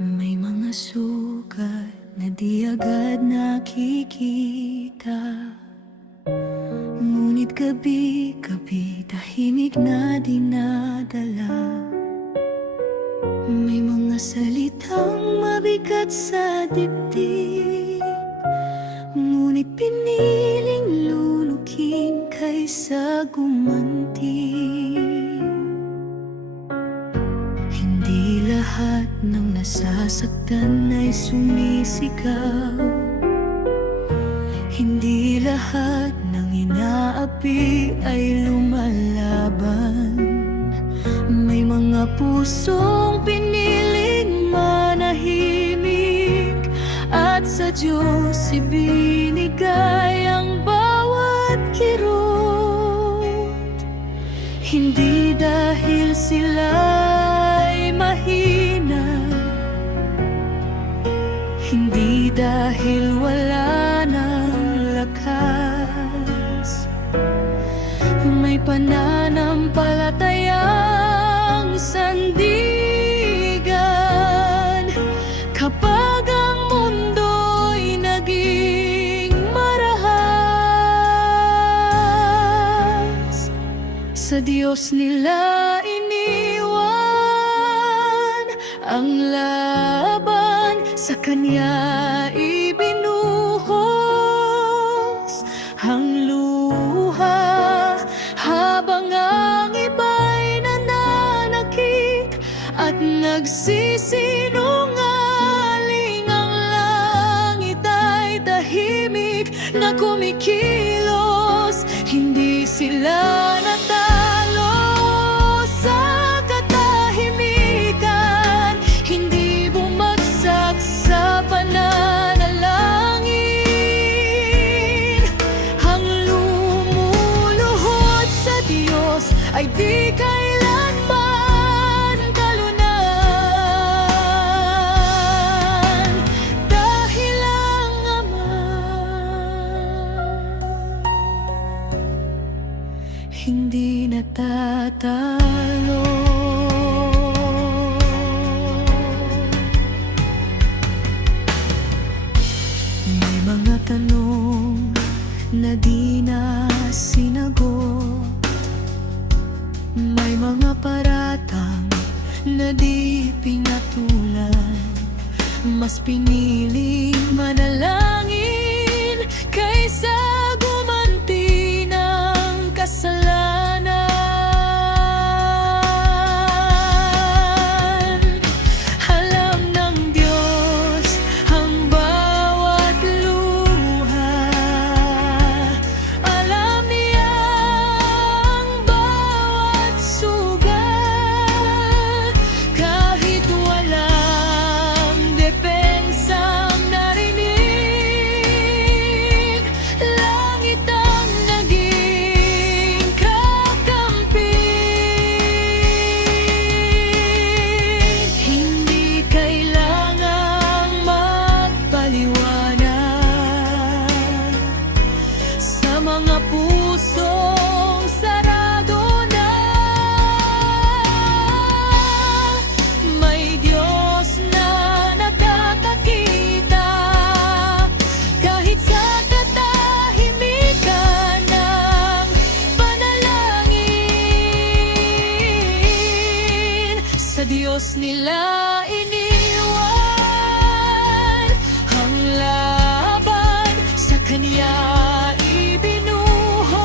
May mga sugat na di agad nakikita, ngunit gabi-gabi tahimik na dinadala. May mga salitang mabigat sa dibdib, ngunit piniling lulukin kaysa gumanti. Hindi lahat ng nasasaktan ay sumisigaw, hindi lahat ng inaapi ay lumalaban. May mga pusong piniling manahimik, at sa Diyos ibinigay ang bawat kirot. Hindi dahil sila'y mahina, hindi dahil wala ng lakas. May pananampalatayang sandigan kapag ang mundo'y naging marahas. Sa Diyos nila iniwan ang laban, sa Kanya ibinuhos ang luha, habang ang iba'y nananakit at nagsisinungaling. Ang langit ay tahimik na kumikilos, hindi sila natalo sa katahimikan, hindi bumagsak sa pananalangin. Ang lumuluhod sa Diyos ay di kailanman talunan, dahil ang Ama hindi natatalo. May mga tanong na di na sinagot, may mga paratang na di pinatulan. Mas piniling manalangin kaysa gumanti ng kasalanan. Alam ng Diyos ang bawat luha, alam niya ang bawat sugat. Kahit walang depensang narinig, langit ang naging kakampi. Hindi kailangang magpaliwanag sa mga pusong sarado na. May Diyos na nakakakita kahit sa katahimikan ng panalangin. Sa Diyos nila iniwan ang laban, sa Kanya ibinuhos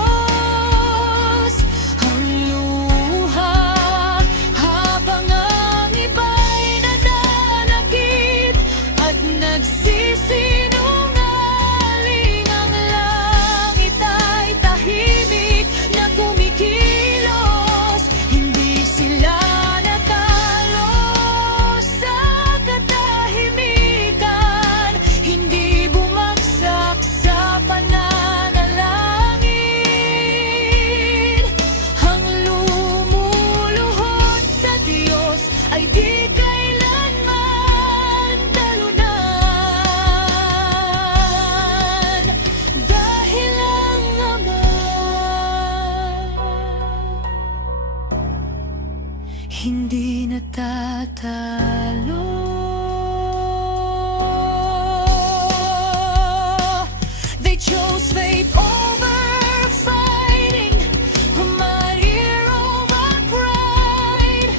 ang luha, habang ang iba'y nananakit at nagsisinungaling. Ang langit ay tahimik na kumikilos, hindi sila natalo sa katahimikan, hindi bumagsak sa pananalangin. Ang lumuluhod sa Diyos ay di kailanman talunan, dahil ang Ama hindi natatalo. chose faith over fighting. My hero, my pride.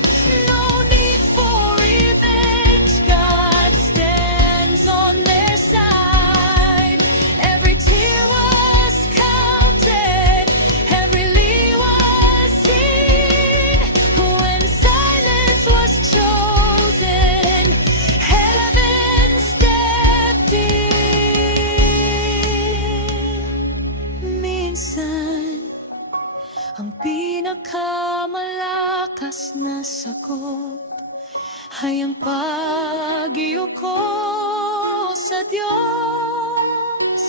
No need for revenge. God stands on their side. Every tear was counted, every lee was seen. When silence was chosen, heaven stepped in. Minsan, ang pinakamalakas na sagot ay ang pag-iyuko sa Diyos.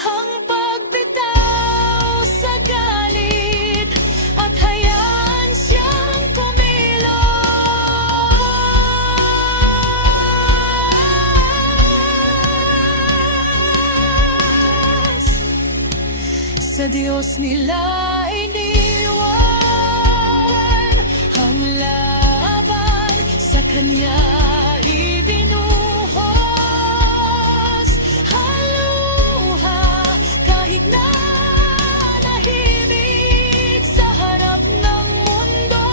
Ang pagbitaw sa galit at hayaan siyang kumilos. Sa Diyos nila iniwan ang laban, sa Kanya ibinuhos ang luha. Kahit na nahimik sa harap ng mundo,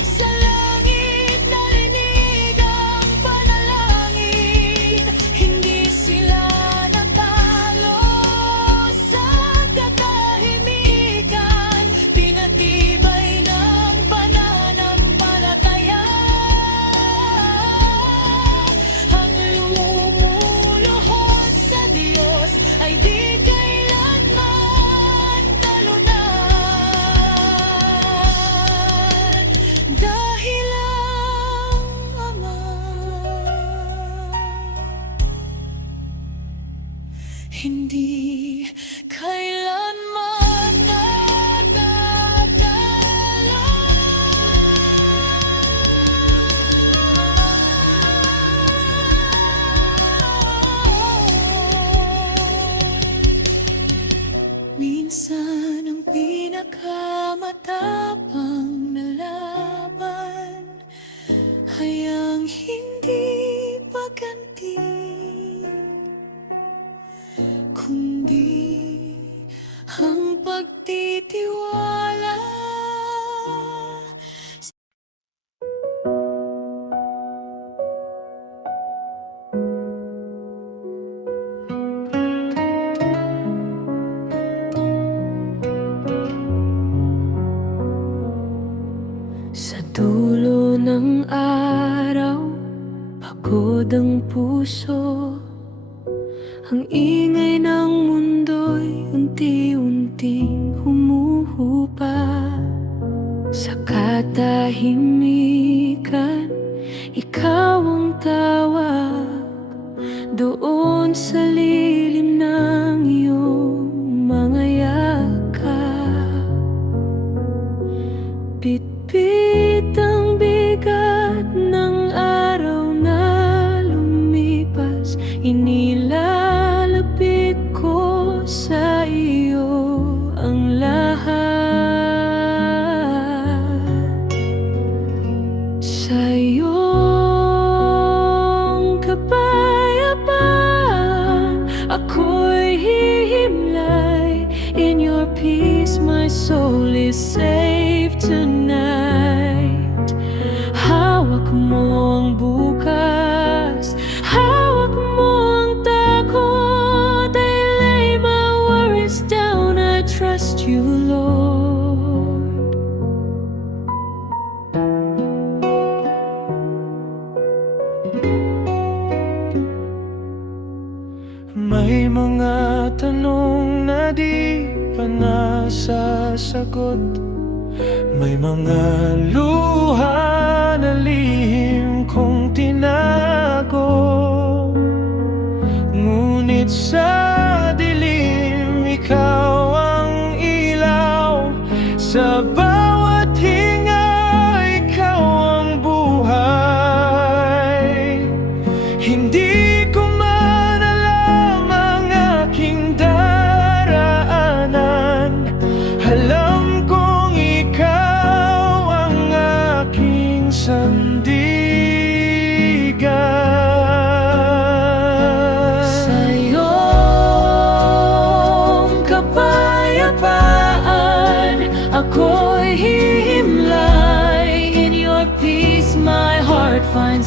sa langit narinig ang panalangin. Hindi sila natalo sa katahimikan, pinatibay ng pananampalataya. Ang lumuluhod sa Diyos ay di kailanman talunan, dahil ang Ama hindi kailanman natatalo. Minsan ang pinakamatapang na laban ay ang hindi paganti, kundi ang pagtitiwala. Sa dulo ng araw, pagod ang puso. Ang ingay ng mundo'y unti-unting humuhupa. Sa katahimikan, ikaw ang tawag. Doon sa lilim ng iyong mga yakap, bitbit ang bigat ng araw na lumipas. Inilalapit ko sa iyo ang lahat. Sa iyong kapayapaan ako'y hihimlay. In your peace my soul is safe tonight. Hawak mo ang bukas, hawak mo ang takot. I lay my worries down, I trust you, Lord. May mga tanong na di pa nasasagot. May mga luha na lihim kong tinago. Ngunit sa dilim, ikaw ang ilaw. Sa bawat hinga, ikaw ang buhay. Hindi ko man alam ang aking daraanan. Alam kong ikaw ang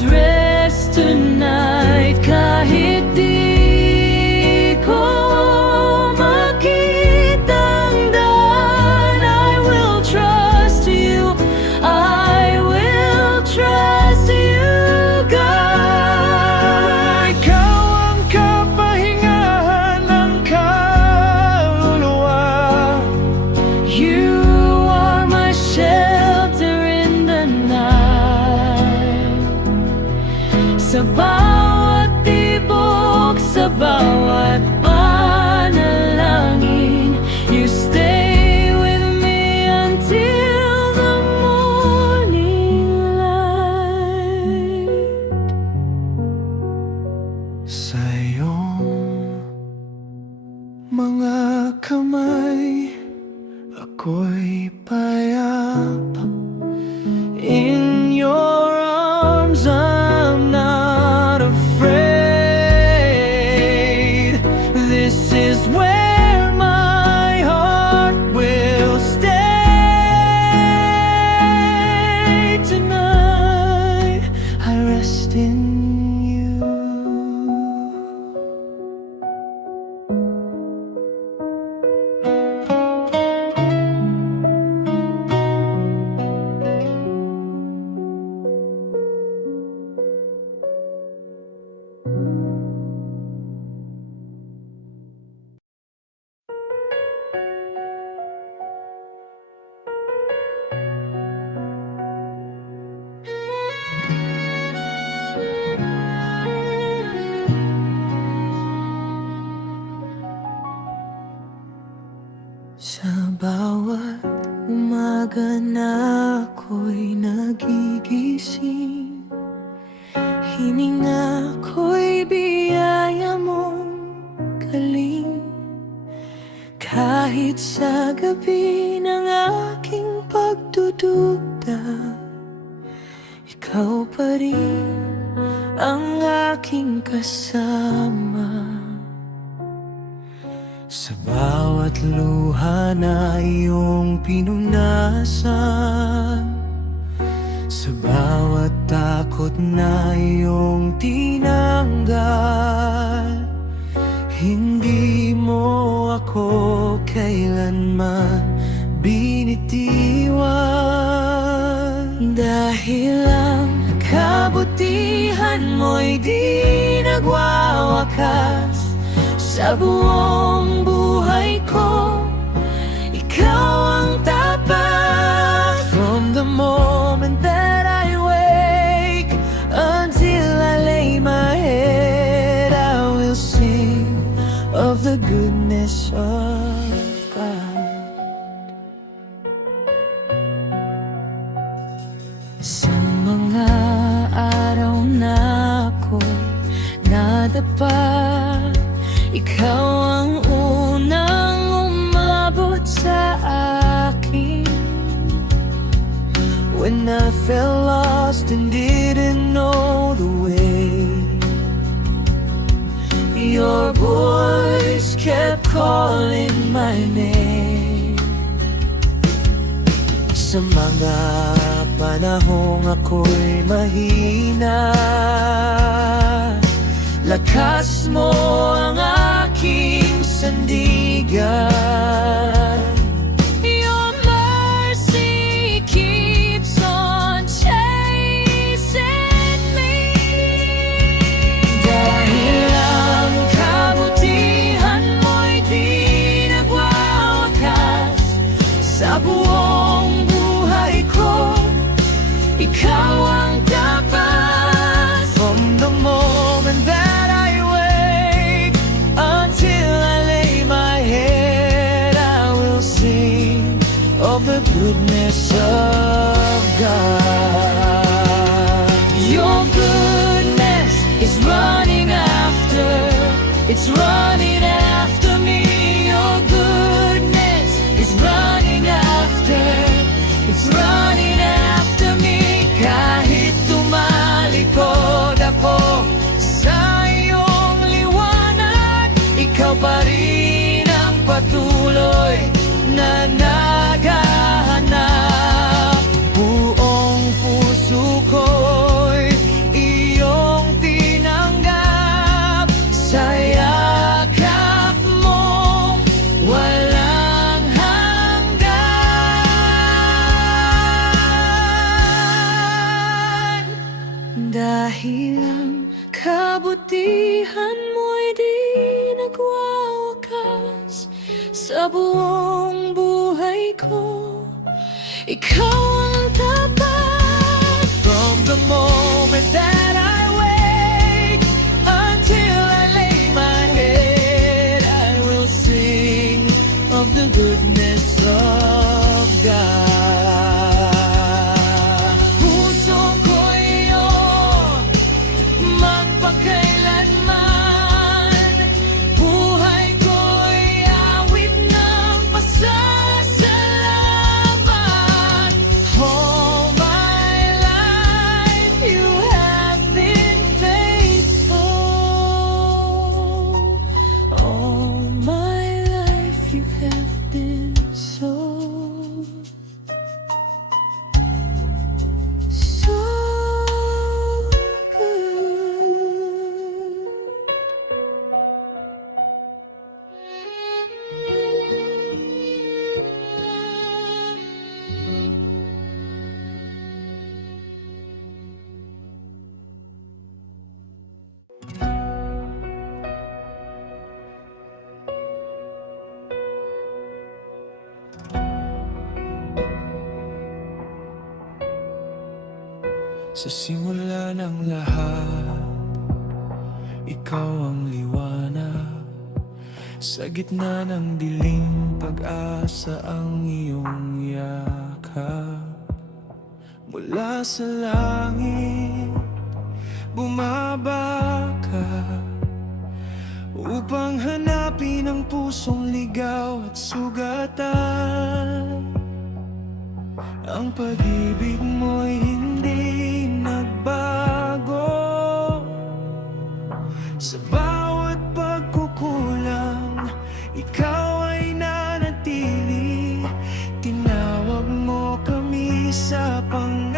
rest tonight. Kahit di ko makitang daan, I will trust you. I will trust you, God. Ikaw ang kapahingahan ng kaluluwa. You are my shelter in the night. Sa bawat tibok, sa bawat panalangin, you stay with me until the morning light. Sa iyong mga kamay, ako'y payapa. In your arms, I'm not afraid. This is where my heart will stay. Tonight, I rest in you. Sa bawat umaga na ako'y nagigising, hininga ko'y biyaya mong galing. Kahit sa gabi ng aking pagdududa, ikaw pa rin ang aking kasama. Sa bawat luha na iyong pinunasan, sa bawat takot na iyong tinanggal, hindi mo ako kailanman binitiwan. Dahil ang kabutihan mo'y di nagwawakas. Sa buong buhay ko, ikaw ang tapat. From the moment that I wake until I lay my head, I will sing of the goodness of God. Sa mga araw na ako'y nadapa, ikaw ang unang umabot sa akin. When I felt lost and didn't know the way, your voice kept calling my name. Sa mga panahong ako'y mahina, lakas mo ang aking sandigan. Your mercy keeps on chasing me. Dahil ang kabutihan mo'y di nagwawakas. Sa buong buhay ko, ikaw ang tapat. From the moment that I wake until I lay my head, I will sing of the goodness of God. Your goodness is running after, it's running after me. Your goodness is running after, it's running after me. Kahit tumalikod ako sa iyong liwanag, ikaw pa rin ang patuloy na naghahanap. Buong puso ko'y Dahil ang kabutihan mo'y di nagwawakas sa buong buhay ko. Ikaw ang tapat. From the moment that I wake until I lay my head, I will sing of the goodness of God. Puso ko'y iyo, magpakailanman. Buhay ko'y awit ng pasasalamat. All my life you have been faithful. All my life you have been so good. Sa simula ng lahat, ikaw ang liwanag. Sa gitna ng dilim, pag-asa ang iyong yakap. Mula sa langit, bumaba ka upang hanapin ang pusong ligaw at sugatan. Ang pag-ibig mo'y hindi nagbago. Sa bawat pagkukulang, ikaw ay nanatili. Tinawag mo kami sa pangalan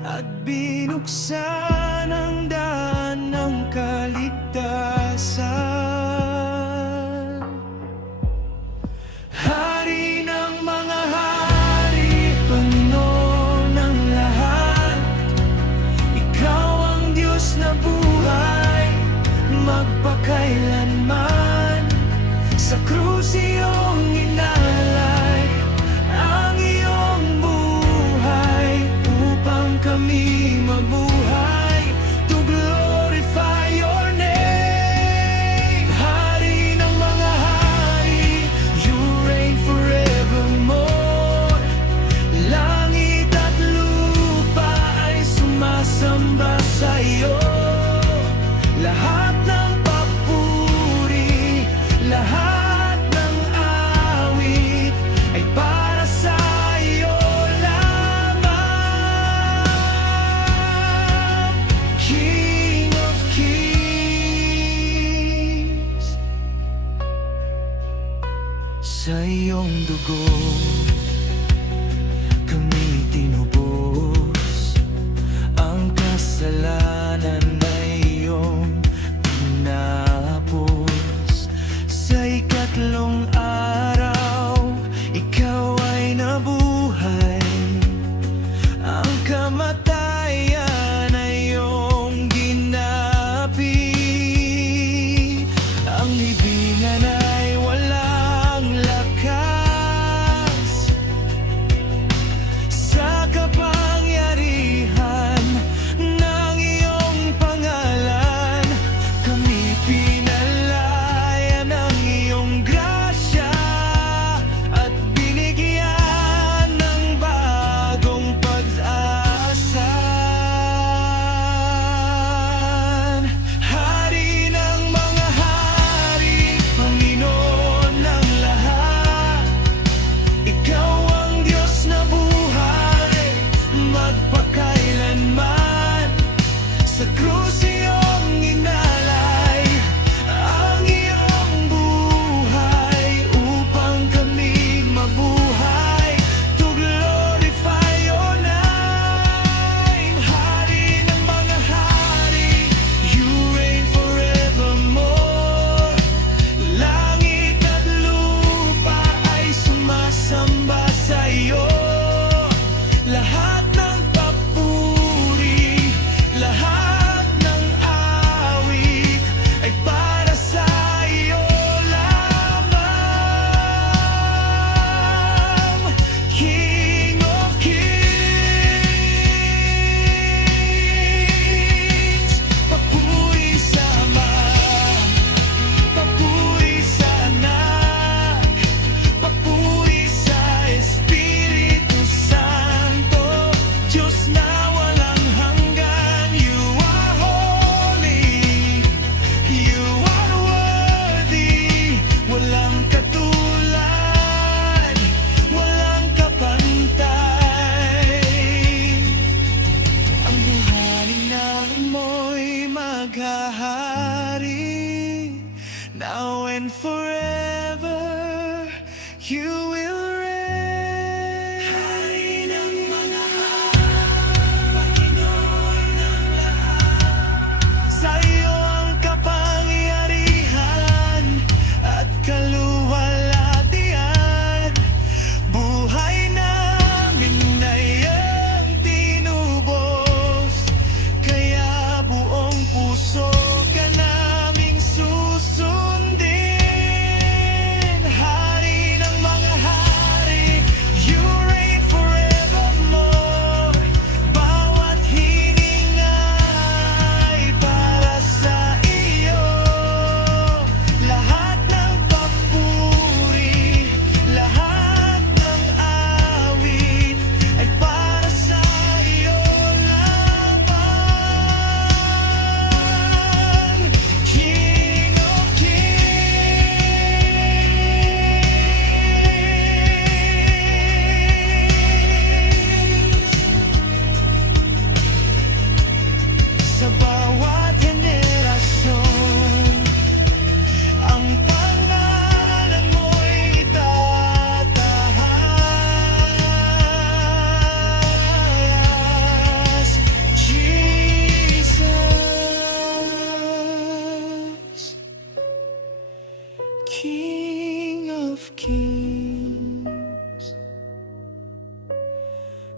at binuksan ang daan ng kaligtasan. Hari ng mga hari, Panginoon ng lahat, ikaw ang Diyos na buhay, magpakailanman. Sa krus iyong inalay ang iyong buhay upang kami mabuhay to glorify your name. Hari ng mga hari, you reign forevermore. Langit at lupa ay sumasamba sa iyo. Lahat ng papuri, lahat ng awit ay para sa iyo lamang. King of Kings, sa iyong dugo kami tinubos. Ang kasalanan ay iyong tinapos. Sa ikatlong araw, ikaw ay nabuhay. Ang kamatayan ay iyong ginapi. Ang libingan ay walang lakas.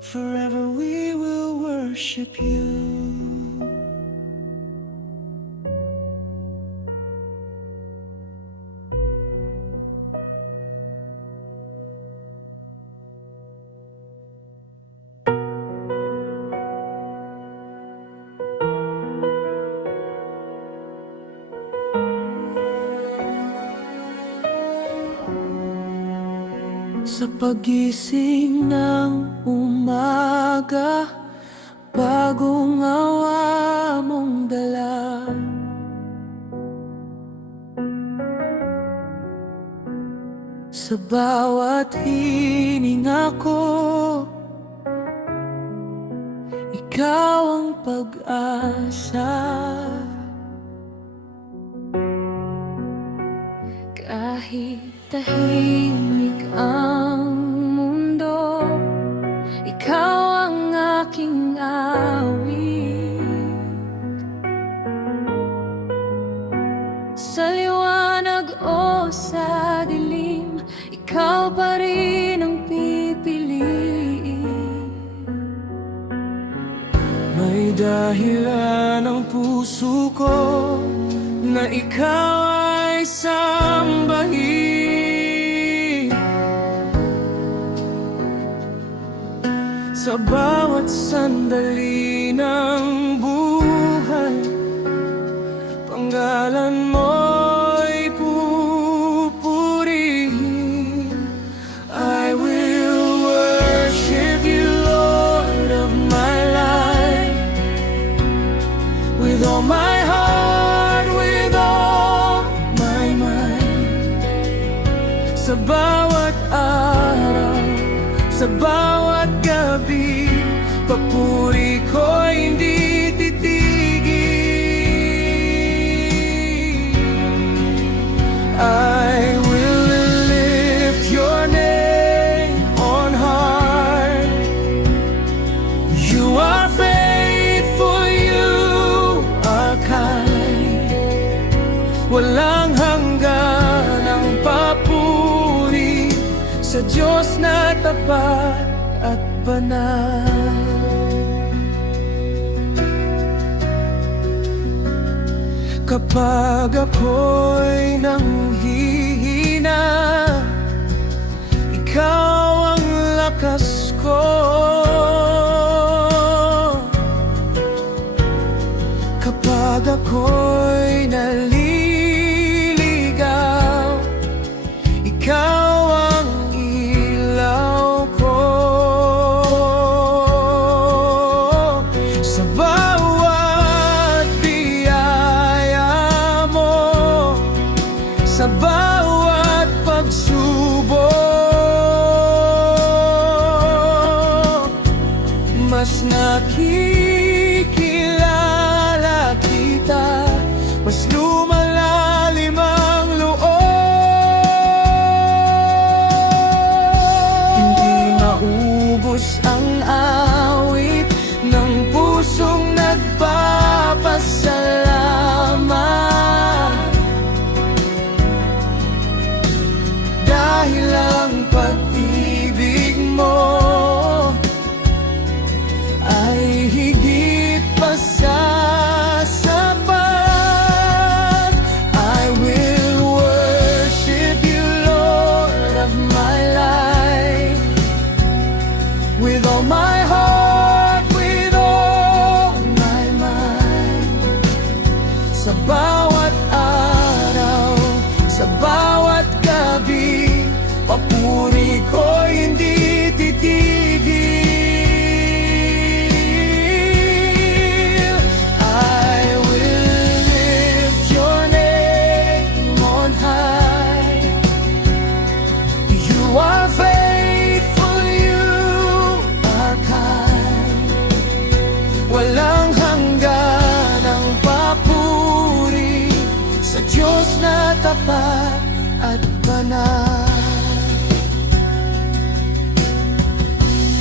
Forever we will worship you. Sa pagising ng umaga, bagong awa mong dala. Sa bawat hininga ko, ikaw ang pag-asa. Kahit tahimik ang mundo, ikaw ang aking awit. Sa liwanag o sa dilim, ikaw pa rin ang pipiliin. May dahilan ang puso ko na ikaw ay sambahin. Sa bawat sandali ng buhay, panggalan mo'y pupurihin. I will worship you, Lord of my life, with all my heart, with all my mind. Sa bawat araw, sa bawat gabi, papuri ko hindi titigil. I will lift your name on high. You are faithful, you are kind. Walang hanggan ang papuri sa Diyos na tapat at banal. Kapag ako'y nanghihina, ikaw ang lakas ko. Kapag ako'y naliligaw, ikaw ang ilaw ko. Sa bawat biyaya mo, sa bawat pagsubok, mas nakikilala kita, mas lumalalim ang loob. Hindi maubos ang awit ng pusong nagpapasalamat, dahil ang pag-ibig mo ay higit pa sa sapat. I will worship you, Lord of my life, with all my heart, with all my mind. Sa bawat araw, sa bawat gabi, papuri ko hindi titigil. I will lift your name on high. You are faithful, you are kind. Walang hanggan ang papuri sa Diyos na tapat at banal.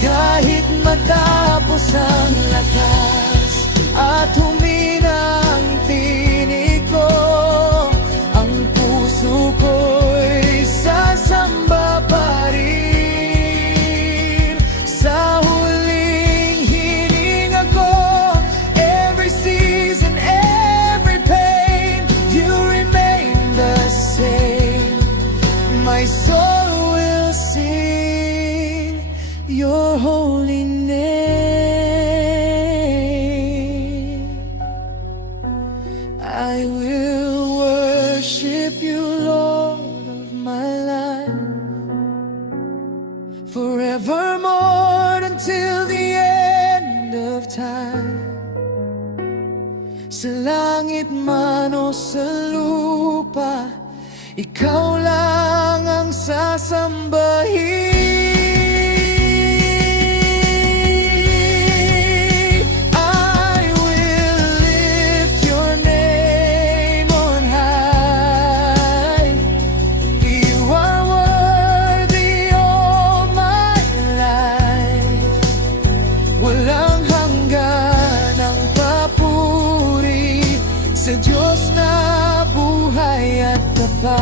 Kahit matapos ang lakas at humina ang tinig ko, ang puso ko'y sasamba pa rin. Sa huli Sa langit man o sa lupa, ikaw lang ang sasambahin. I will lift your name on high. You are worthy all my life. Walang hanggan ang papuri sa Diyos na buhay at tapat.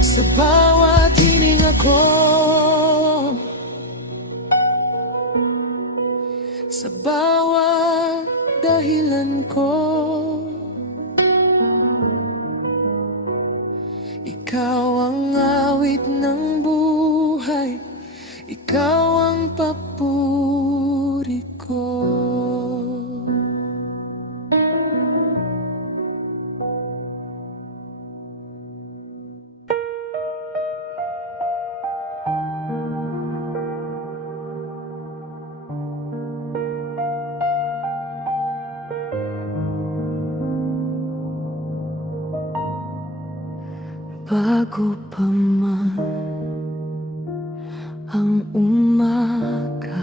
Sa bawat hininga ko, sa bawat dahilan ko, ikaw ang awit ng buhay, ikaw ang papuri ko. Bago pa man ang umaga,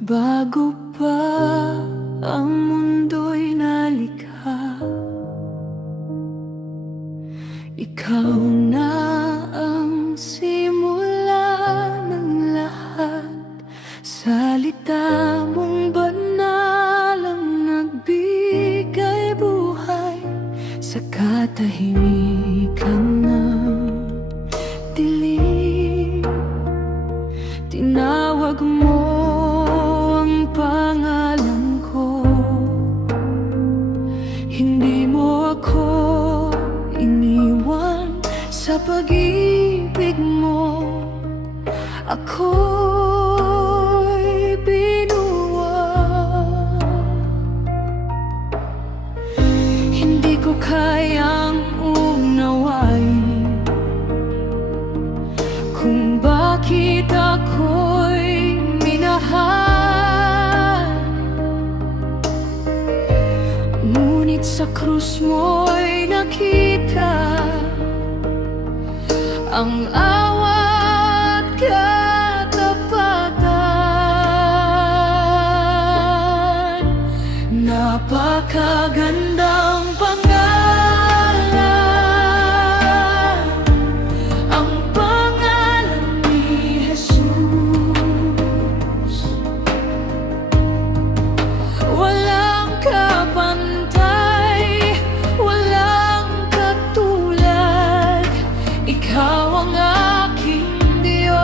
bago pa ang mundo'y nalikha, ikaw na ang simula ng lahat. Salita mong banal ang nagbigay buhay sa katahimikan ng dilim. Tinawag mo ang pangalan ko, hindi mo ako iniwan. Sa pag-ibig mo ako'y binuwag. Hindi ko kayang unawain kung bakit ako'y minahal. Ngunit sa krus mo'y nakita ang awat katapatan. Napakagandang pangalan, ang pangalan ni Jesus. Walang kapantay, walang katulad. Ikaw ang aking Diyos.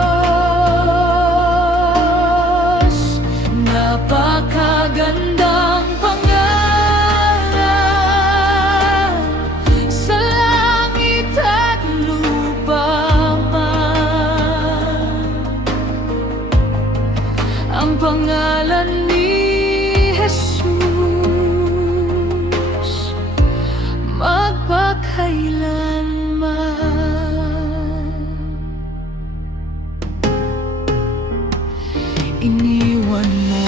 Napakagandang pangalan, sa langit at lupa man. Ang pangalan ni Jesus, magpakailanman. Iniwan mo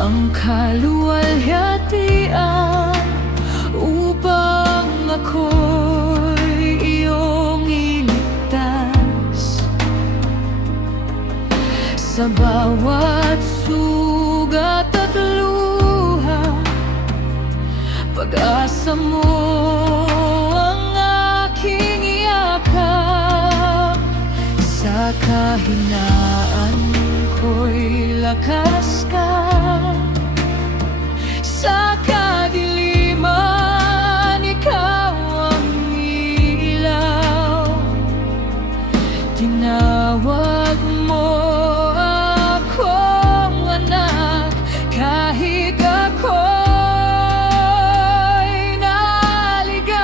ang kaluwalhatian upang ako'y iyong iligtas. Sa bawat sugat at luha, pag-asa mo ang aking iyakap. Sa kahinaan ko'y lakas ka, sa kadiliman ikaw ang ilaw. Tinawag mo akong anak kahit ako'y naligat.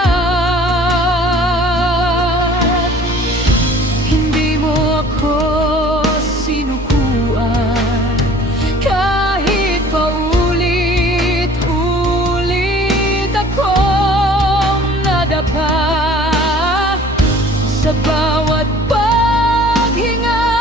Hindi mo ako sinukuan kahit paulit-ulit akong nadapa. Sa bawat paghinga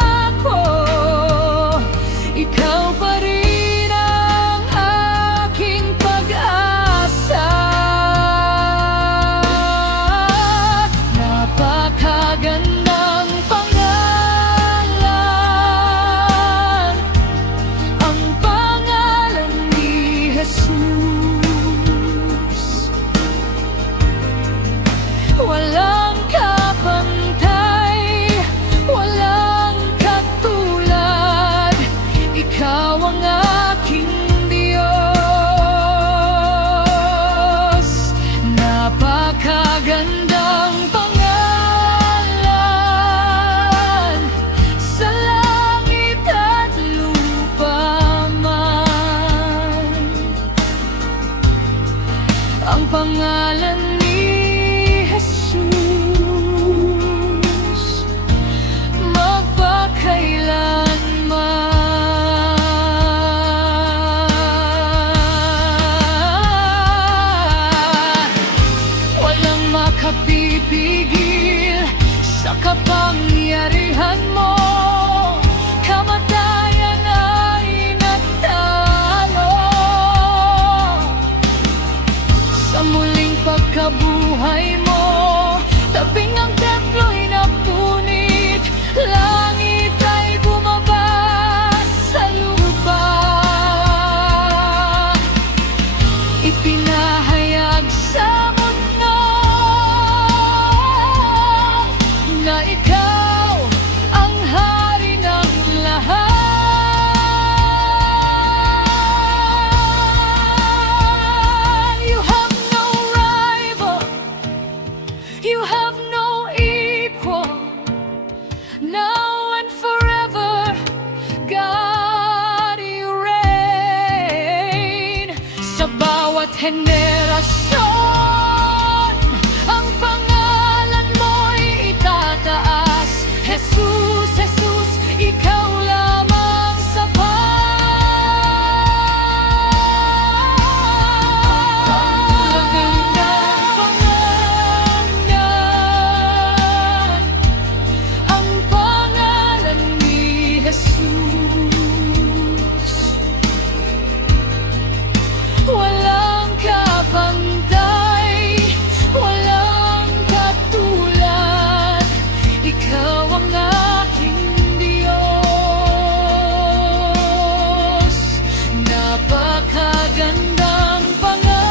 kapangyarihan mo, kamatayan ay natalo. Sa muling pagkabuhay mo, tabing ang templo'y napunit, langit ay bumaba sa lupa. Ipinahayag sa mundo na ikaw ang hari ng lahat. You have no rival, you have no equal, now and forever, God, you reign. Sa bawat henerasyon, ang pangalan mo'y itataas. Jesus, Jesus, ikaw lamang sapat. Magandang pangalan, ang pangalan ni Jesus. Walang kapantay, walang katulad, ikaw ang aking Diyos. Napakagandang pangalan,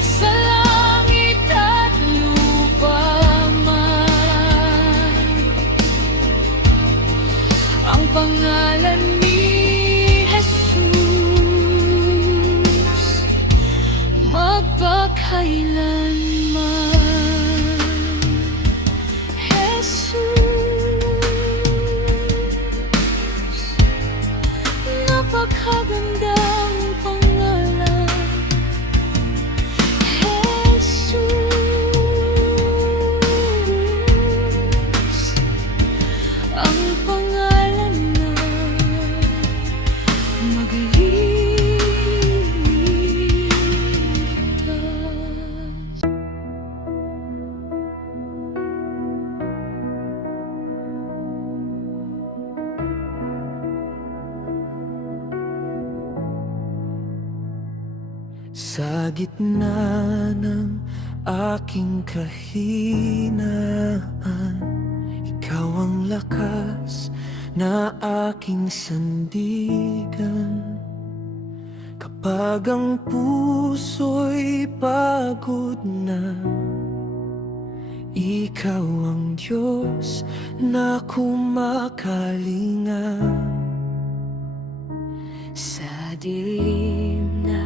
sa langit at lupa man, ang pangalan ni Jesus, magpakailanman. Jesus, napakagandang pangalan. Jesus, ang pangalan na magliligtas. Sa gitna ng aking kahinaan, ikaw ang lakas na aking sandigan. Kapag ang puso'y pagod na, ikaw ang Diyos na kumakalinga. Sa dilim na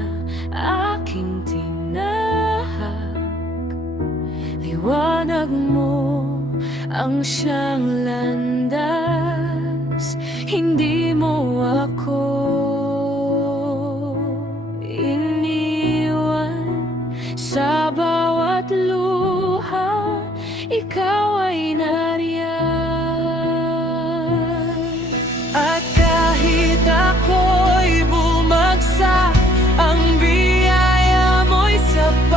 aking tinahak, liwanag mo ang siyang landas. Hindi mo ako iniwan sa bawat luha, ikaw ay nariyan. At kahit ako'y bumagsak, ang biyaya mo'y sapat.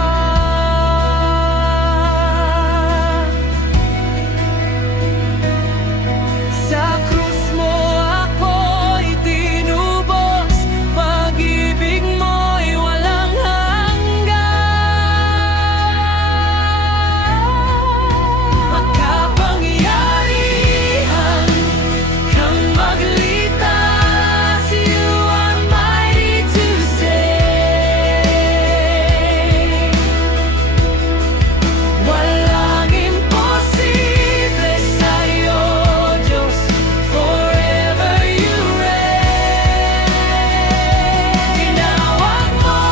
Sa krus mo ako'y tinubos, pag-ibig mo'y walang hanggan. Makapangyarihan kang magligtas, you are mighty to save. Walang imposible sa'yo, Diyos, forever you reign. Tinawag mo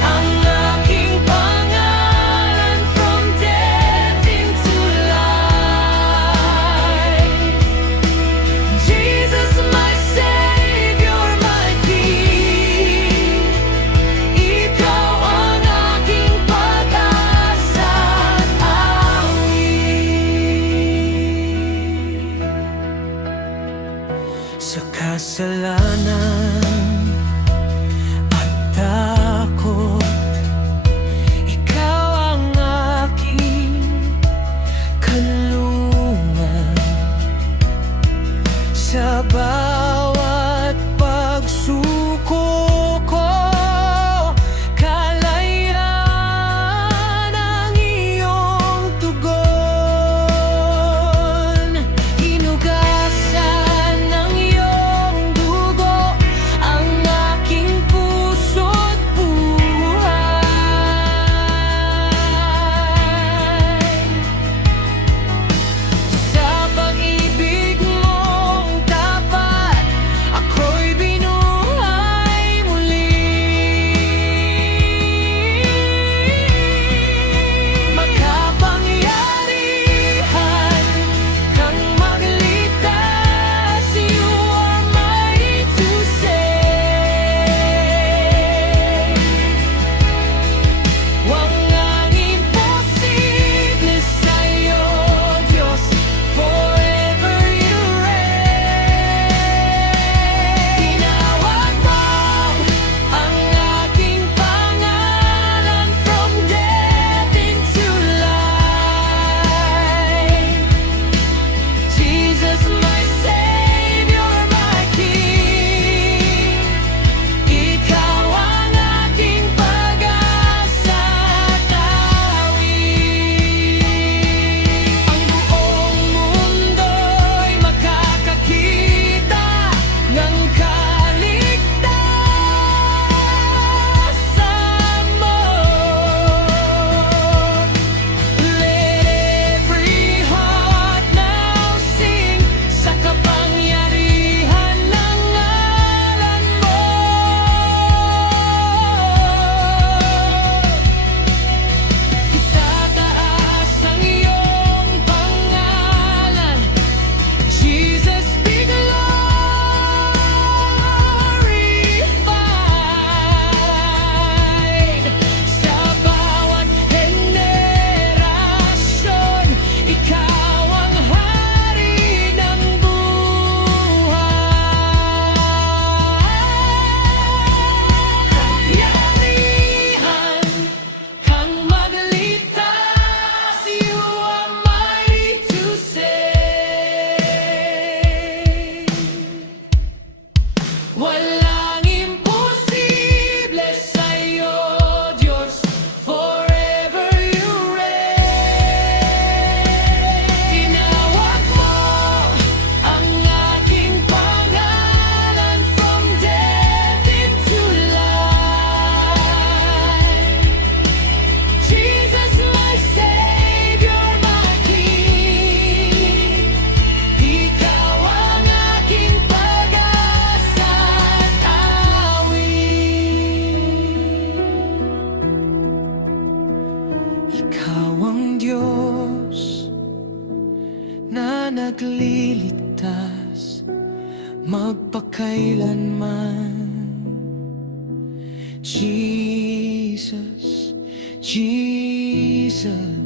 ang aking pangalan, from death into life. Jesus, my Savior, my King, ikaw ang aking pag-asa at awit. Sa kasalanan at takot, ikaw ang aking nagliligtas magpakailanman. Jesus, Jesus.